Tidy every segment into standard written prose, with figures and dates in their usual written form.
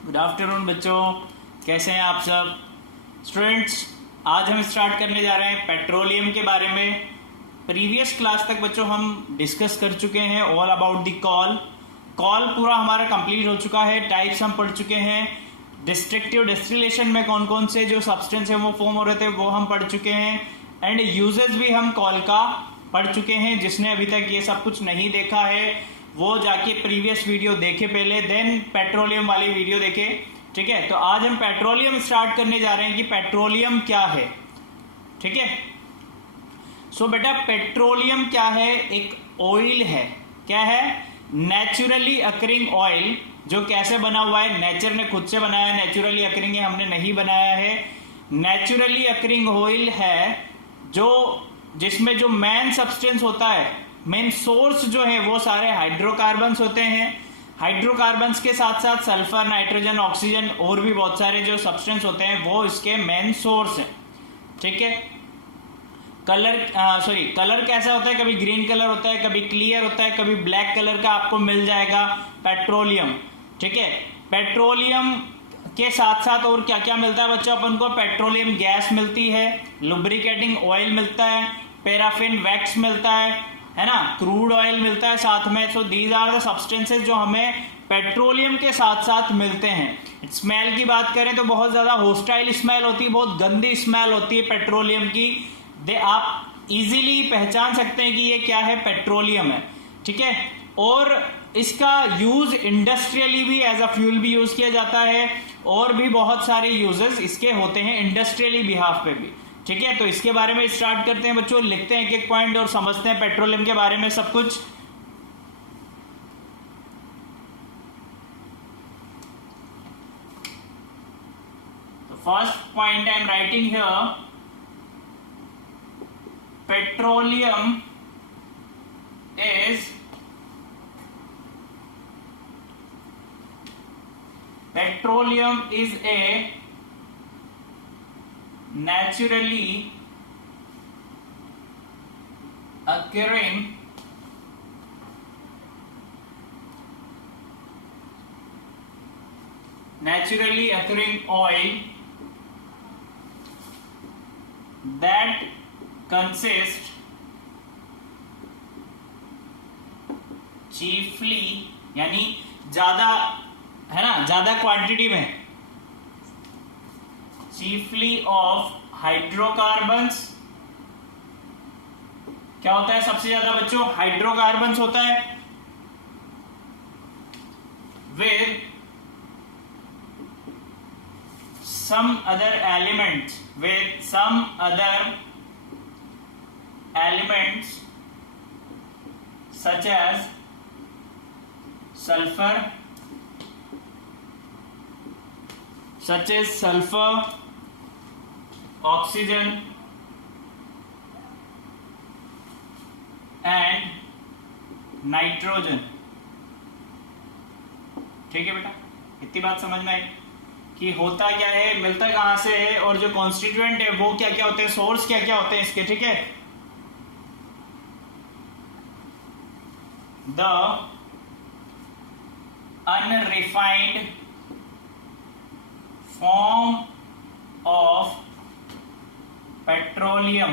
Good afternoon बच्चों, कैसे हैं आप सब स्टूडेंट्स। आज हम स्टार्ट करने जा रहे हैं पेट्रोलियम के बारे में। प्रीवियस क्लास तक बच्चों हम डिस्कस कर चुके हैं ऑल अबाउट द कॉल पूरा हमारा कंप्लीट हो चुका है। टाइप्स हम पढ़ चुके हैं। डिस्ट्रक्टिव डिस्टिलेशन में कौन कौन से जो सब्सटेंस है वो फॉर्म हो रहे थे वो हम पढ़ चुके हैं। एंड यूजेस भी हम कॉल का पढ़ चुके हैं। जिसने अभी तक ये सब कुछ नहीं देखा है वो जाके प्रीवियस वीडियो देखे पहले, देन पेट्रोलियम वाली वीडियो देखे। ठीक है, तो आज हम पेट्रोलियम स्टार्ट करने जा रहे हैं कि पेट्रोलियम क्या है। ठीक है, सो बेटा पेट्रोलियम क्या है? एक ऑयल है। क्या है? Naturally occurring oil. जो कैसे बना हुआ है? नेचर ने खुद से बनाया है। नेचुरली अकरिंग है, हमने नहीं बनाया है। नेचुरली अकरिंग ऑयल है जो जिसमें जो मेन सब्सटेंस होता है, मेन सोर्स जो है वो सारे हाइड्रोकार्बन्स होते हैं। हाइड्रोकार्बन्स के साथ साथ सल्फर, नाइट्रोजन, ऑक्सीजन और भी बहुत सारे जो सब्सटेंस होते हैं वो इसके मेन सोर्स हैं। ठीक है, कलर कैसा होता है? कभी ग्रीन कलर होता है, कभी क्लियर होता है, कभी ब्लैक कलर का आपको मिल जाएगा पेट्रोलियम। ठीक है, पेट्रोलियम के साथ साथ और क्या क्या मिलता है बच्चों? अपन को पेट्रोलियम गैस मिलती है, लुब्रिकेटिंग ऑयल मिलता है, पैराफिन वैक्स मिलता है ना, क्रूड ऑयल मिलता है साथ में। So these are the substances जो हमें पेट्रोलियम के साथ साथ मिलते हैं। स्मेल की बात करें तो बहुत ज्यादा होस्टाइल स्मेल होती है, बहुत गंदी स्मेल होती है पेट्रोलियम की। आप इजीली पहचान सकते हैं कि ये क्या है, पेट्रोलियम है। ठीक है, और इसका यूज इंडस्ट्रियली भी एज अ फ्यूल भी यूज किया जाता है और भी बहुत सारे यूजेस इसके होते हैं इंडस्ट्रियली बिहाफ पे भी। ठीक है, तो इसके बारे में स्टार्ट करते हैं बच्चों। लिखते हैं एक एक पॉइंट और समझते हैं पेट्रोलियम के बारे में सब कुछ। तो first point I am writing here, petroleum is a naturally occurring oil that consists chiefly, यानी ज्यादा है ना, ज्यादा क्वांटिटी में, चीफली ऑफ हाइड्रोकार्बन्स। क्या होता है सबसे ज्यादा बच्चों? हाइड्रोकार्बन्स होता है। With some other elements such as sulfur, oxygen and nitrogen। ठीक है बेटा, इतनी बात समझ में आई कि होता क्या है, मिलता कहां से है और जो कॉन्स्टिट्यूएंट है वो क्या क्या होते हैं, सोर्स क्या क्या होते हैं इसके। ठीक है, the unrefined form of petroleum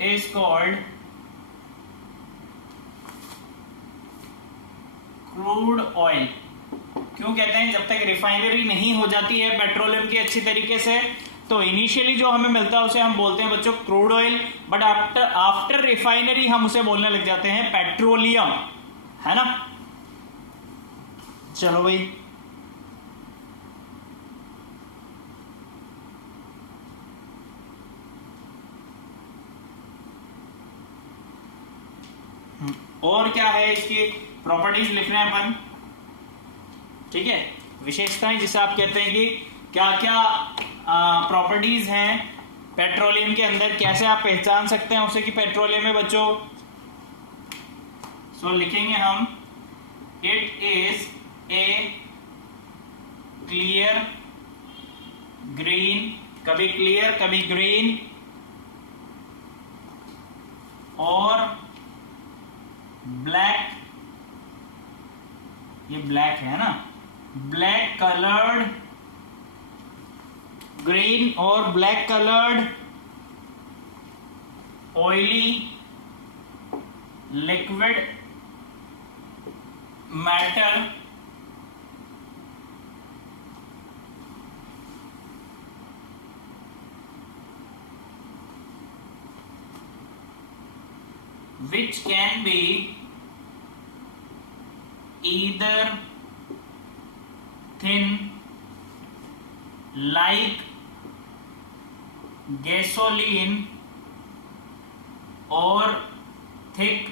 is called crude oil। क्यों कहते हैं? जब तक रिफाइनरी नहीं हो जाती है पेट्रोलियम की अच्छी तरीके से, तो इनिशियली जो हमें मिलता है उसे हम बोलते हैं बच्चों crude oil. But after refinery हम उसे बोलने लग जाते हैं पेट्रोलियम, है ना। चलो भाई, और क्या है इसकी प्रॉपर्टीज लिख रहे हैं अपन। ठीक है, विशेषताएं जिसे आप कहते हैं कि क्या क्या प्रॉपर्टीज हैं पेट्रोलियम के अंदर, कैसे आप पहचान सकते हैं उसे कि पेट्रोलियम है बच्चों। सो लिखेंगे हम, it is a clear green, कभी क्लियर कभी ग्रीन, और ब्लैक ये ब्लैक है ना, ब्लैक कलर्ड ग्रीन और black coloured oily liquid matter which can be either thin like gasoline or thick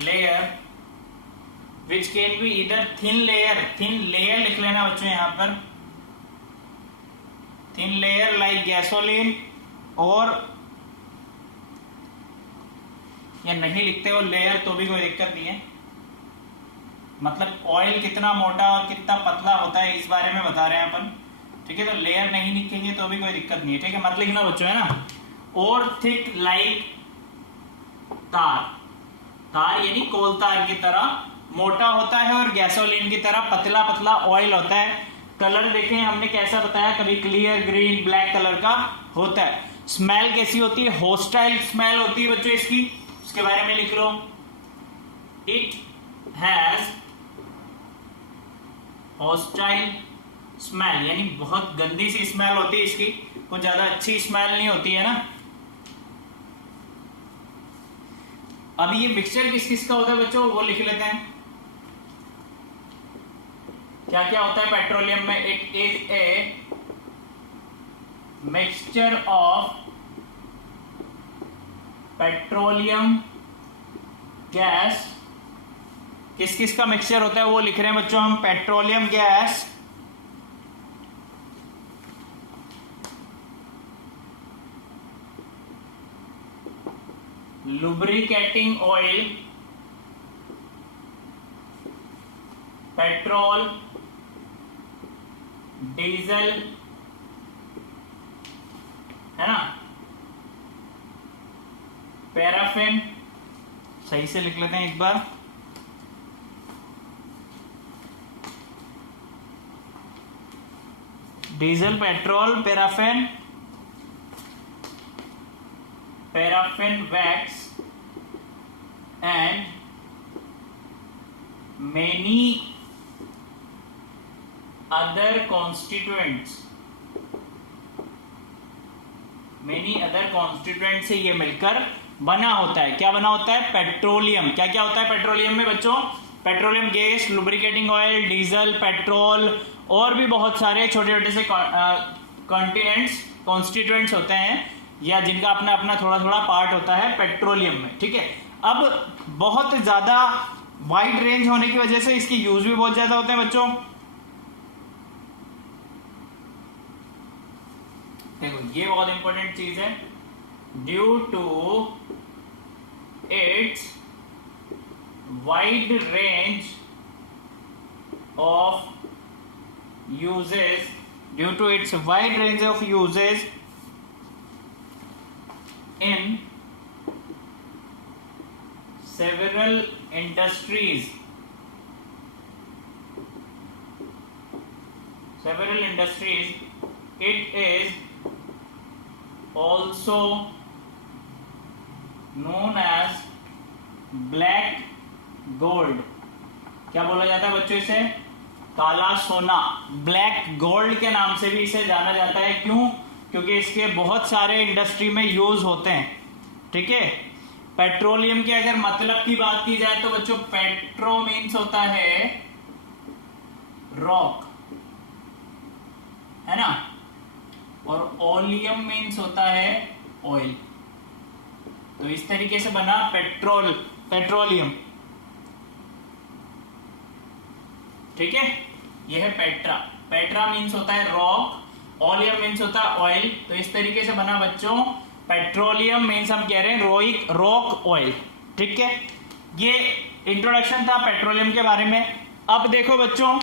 layer which can be either thin layer लिख लेना बच्चों यहाँ पर, thin layer like gasoline और या नहीं लिखते हो लेयर तो भी कोई दिक्कत नहीं है, मतलब ऑयल कितना मोटा और कितना पतला होता है इस बारे में बता रहे हैं अपन, ठीक है। तो लेयर नहीं लिखेंगे तो भी कोई दिक्कत नहीं है, ठीक है, मत लिखना बच्चों, है ना। और थिक लाइक तार यानी कोल तार की तरह मोटा होता है और गैसोलीन की तरह पतला पतला ऑयल होता है। कलर देखें हमने कैसा बताया, कभी क्लियर ग्रीन ब्लैक कलर का होता है। स्मेल कैसी होती है, हॉस्टाइल स्मेल होती है बच्चों इसकी, उसके बारे में लिख लो। इट हैज हॉस्टाइल स्मेल यानी बहुत गंदी सी स्मेल होती है इसकी, कुछ ज्यादा अच्छी स्मेल नहीं होती है ना। अभी ये मिक्सचर किस किस का होता है बच्चों, वो लिख लेते हैं। क्या क्या होता है पेट्रोलियम में, it is a mixture of petroleum gas, किस किस का मिक्सचर होता है वो लिख रहे हैं बच्चों हम। Petroleum gas, lubricating oil, petrol, diesel, है ना, पैराफिन, सही से लिख लेते हैं एक बार, diesel, petrol, paraffin, paraffin wax and many other constituents से ये मिलकर बना होता है। क्या बना होता है, पेट्रोलियम। क्या क्या होता है पेट्रोलियम में बच्चों, petroleum gas, lubricating oil, diesel, petrol और भी बहुत सारे छोटे छोटे से कॉन्स्टिट्यूएंट्स होते हैं या जिनका अपना अपना थोड़ा थोड़ा पार्ट होता है पेट्रोलियम में, ठीक है। अब बहुत ज्यादा वाइड रेंज होने की वजह से इसके यूज भी बहुत ज्यादा होते हैं बच्चों। देखो ये बहुत इंपॉर्टेंट चीज है, due to its wide range of uses, due to its wide range of uses in several industries, it is also known as black gold। क्या बोला जाता है बच्चों इसे, काला सोना, ब्लैक गोल्ड के नाम से भी इसे जाना जाता है। क्यों, क्योंकि इसके बहुत सारे इंडस्ट्री में यूज होते हैं, ठीक है। पेट्रोलियम के अगर मतलब की बात की जाए तो बच्चों पेट्रो मीन्स होता है रॉक, है ना, और ओलियम मीन्स होता है ऑयल। तो इस तरीके से बना पेट्रोलियम, ठीक है। यह है पेट्रा मीन्स होता है रॉक, ऑलियम मीन्स होता है ऑयल। तो इस तरीके से बना बच्चों पेट्रोलियम मीन्स हम कह रहे हैं रॉक ऑयल, ठीक है। ये इंट्रोडक्शन था पेट्रोलियम के बारे में। अब देखो बच्चों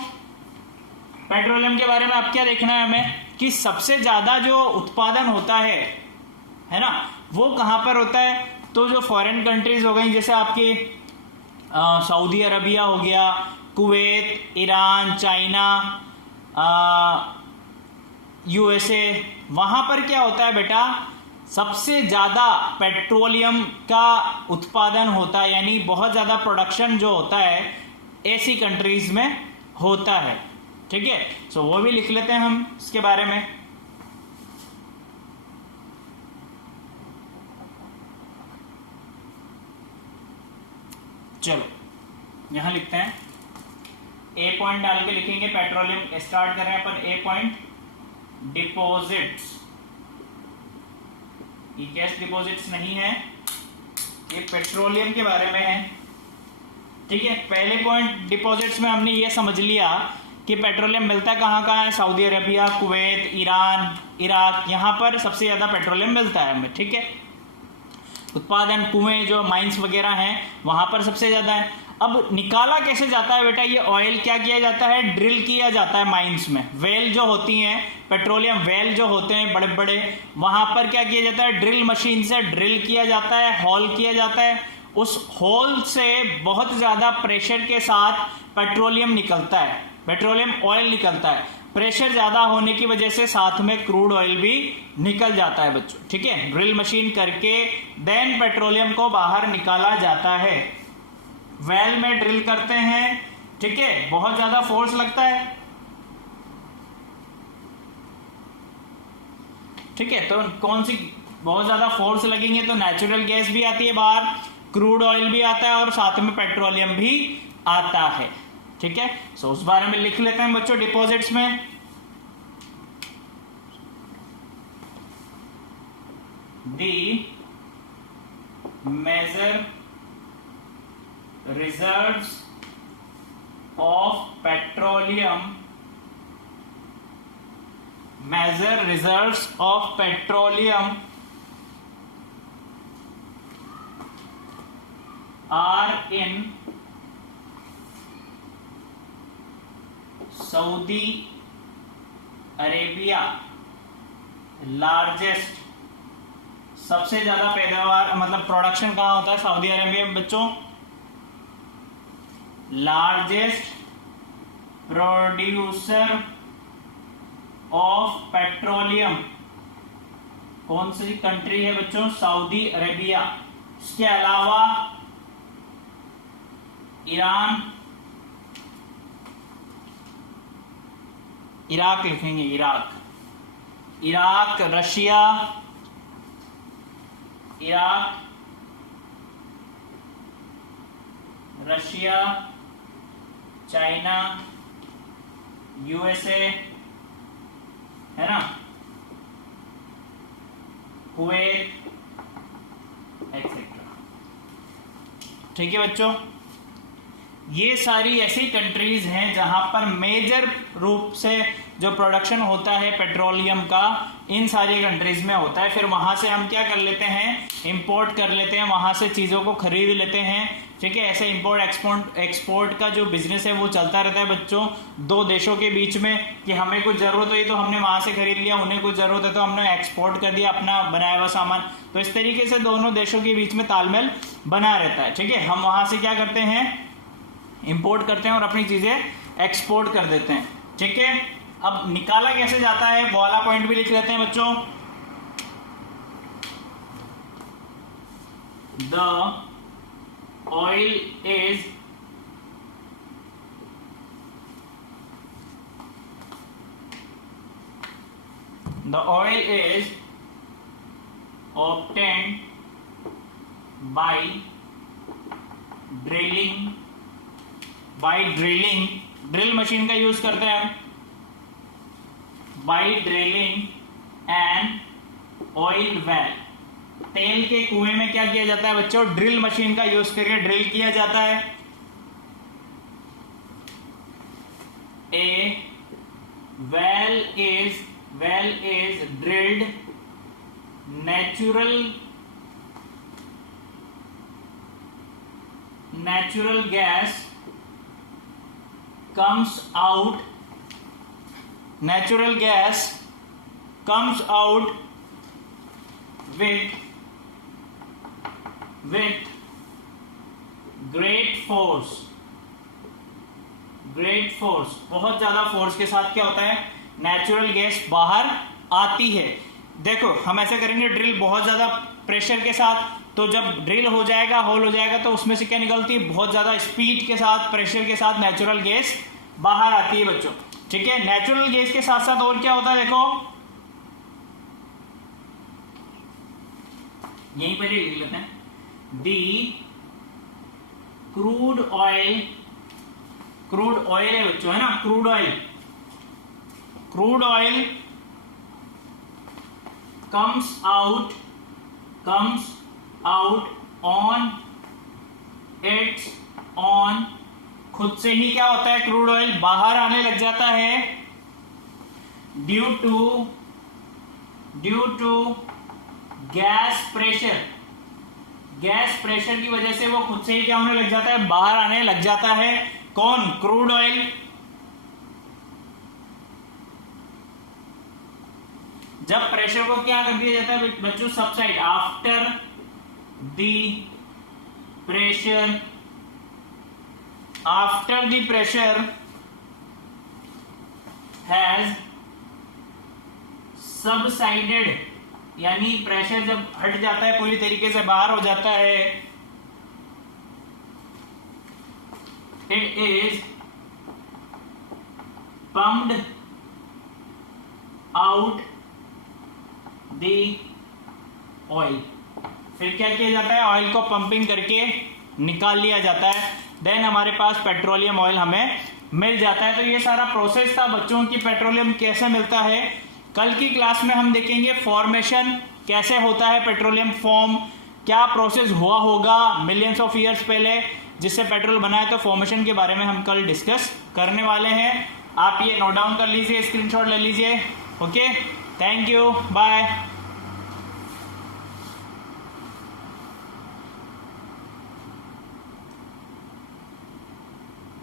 पेट्रोलियम के बारे में अब क्या देखना है हमें, कि सबसे ज्यादा जो उत्पादन होता है ना, वो कहां पर होता है। तो जो फॉरेन कंट्रीज हो गई, जैसे आपकी सऊदी अरबिया हो गया, कुवैत, ईरान, चाइना, यूएसए, वहाँ पर क्या होता है बेटा, सबसे ज़्यादा पेट्रोलियम का उत्पादन होता है, यानी बहुत ज़्यादा प्रोडक्शन जो होता है ऐसी कंट्रीज में होता है। ठीक है, सो वो भी लिख लेते हैं हम इसके बारे में। चलो यहां लिखते हैं, ए पॉइंट डाल के लिखेंगे, पेट्रोलियम स्टार्ट कर रहे हैं अपन। ए पॉइंट डिपॉजिट्स, ये कैश डिपॉजिट्स नहीं है, ये पेट्रोलियम के बारे में है। ठीक है, पहले पॉइंट डिपॉजिट्स में हमने ये समझ लिया कि पेट्रोलियम मिलता कहाँ कहाँ है, Saudi Arabia, Kuwait, Iran, Iraq, यहाँ पर सबसे ज़्यादा पेट्रोलियम मिलता है हमें। ठीक है, उत्पादन कुएं जो माइंस वगैरह हैं वहाँ पर सबसे ज़्यादा है। अब निकाला कैसे जाता है बेटा, ये ऑयल क्या किया जाता है, ड्रिल किया जाता है माइंस में। वेल जो होती हैं, पेट्रोलियम वेल जो होते हैं बड़े बड़े, वहाँ पर क्या किया जाता है, ड्रिल मशीन से ड्रिल किया जाता है, हॉल किया जाता है। उस होल से बहुत ज़्यादा प्रेशर के साथ पेट्रोलियम निकलता है, पेट्रोलियम ऑयल निकलता है। प्रेशर ज़्यादा होने की वजह से साथ में क्रूड ऑयल भी निकल जाता है बच्चों। ठीक है, ड्रिल मशीन करके देन पेट्रोलियम को बाहर निकाला जाता है। वेल में ड्रिल करते हैं, ठीक है, बहुत ज़्यादा फोर्स लगता है। ठीक है, तो कौन सी बहुत ज़्यादा फोर्स लगेंगे तो नेचुरल गैस भी आती है बाहर, क्रूड ऑयल भी आता है और साथ में पेट्रोलियम भी आता है। ठीक है, सो उस बारे में लिख लेते हैं बच्चों डिपॉजिट्स में। The major reserves of petroleum, major reserves of petroleum are in Saudi Arabia. Largest, सबसे ज्यादा पैदावार मतलब प्रोडक्शन कहां होता है, सऊदी अरेबिया में बच्चों। लार्जेस्ट प्रोड्यूसर ऑफ पेट्रोलियम, कौन सी कंट्री है बच्चों, सऊदी अरेबिया। इसके अलावा ईरान, इराक लिखेंगे, Iraq, Iraq, Russia, Iraq, Russia, China, USA, है ना, कुवैत, एक्सेट्रा। ठीक है बच्चों, ये सारी ऐसी कंट्रीज हैं जहां पर मेजर रूप से जो प्रोडक्शन होता है पेट्रोलियम का, इन सारी कंट्रीज में होता है। फिर वहां से हम क्या कर लेते हैं, इंपोर्ट कर लेते हैं, वहां से चीज़ों को खरीद लेते हैं। ठीक है, ऐसे इंपोर्ट एक्सपोर्ट का जो बिजनेस है वो चलता रहता है बच्चों, दो देशों के बीच में, कि हमें कुछ ज़रूरत हुई तो हमने वहाँ से खरीद लिया, उन्हें कुछ ज़रूरत है तो हमने एक्सपोर्ट कर दिया अपना बनाया हुआ सामान। तो इस तरीके से दोनों देशों के बीच में तालमेल बना रहता है। ठीक है, हम वहाँ से क्या करते हैं, इंपोर्ट करते हैं और अपनी चीज़ें एक्सपोर्ट कर देते हैं। ठीक है, अब निकाला कैसे जाता है वो वाला पॉइंट भी लिख लेते हैं बच्चों। The oil is obtained by drilling, drill machine का यूज करते हैं हम, by drilling and oil well. तेल के कुएं में क्या किया जाता है बच्चों, ड्रिल मशीन का यूज करके ड्रिल किया जाता है। A well is drilled, natural gas comes out with great force, बहुत ज्यादा फोर्स के साथ क्या होता है, नेचुरल गैस बाहर आती है। देखो हम ऐसे करेंगे ड्रिल बहुत ज्यादा प्रेशर के साथ, तो जब ड्रिल हो जाएगा, होल हो जाएगा, तो उसमें से क्या निकलती है, बहुत ज्यादा स्पीड के साथ, प्रेशर के साथ नेचुरल गैस बाहर आती है बच्चों। ठीक है, नेचुरल गैस के साथ साथ और क्या होता है, देखो यहीं पर लिख लेते हैं, दी क्रूड ऑयल है बच्चों, है ना, crude oil comes out on its own, खुद से ही क्या होता है, क्रूड ऑयल बाहर आने लग जाता है, ड्यू टू गैस प्रेशर की वजह से वो खुद से ही क्या होने लग जाता है, बाहर आने लग जाता है। कौन, क्रूड ऑयल। जब प्रेशर को क्या कर दिया जाता है बच्चों, subside, after the pressure has subsided, यानी प्रेशर जब हट जाता है, पूरी तरीके से बाहर हो जाता है, it is pumped out the oil. फिर क्या किया जाता है, ऑयल को पंपिंग करके निकाल लिया जाता है, देन हमारे पास पेट्रोलियम ऑयल हमें मिल जाता है। तो ये सारा प्रोसेस था बच्चों की पेट्रोलियम कैसे मिलता है। कल की क्लास में हम देखेंगे फॉर्मेशन कैसे होता है, पेट्रोलियम फॉर्म, क्या प्रोसेस हुआ होगा मिलियंस ऑफ ईयर्स पहले जिससे पेट्रोल बना है, तो फॉर्मेशन के बारे में हम कल डिस्कस करने वाले हैं। आप ये नोट डाउन कर लीजिए, स्क्रीनशॉट ले लीजिए। Okay, thank you, bye.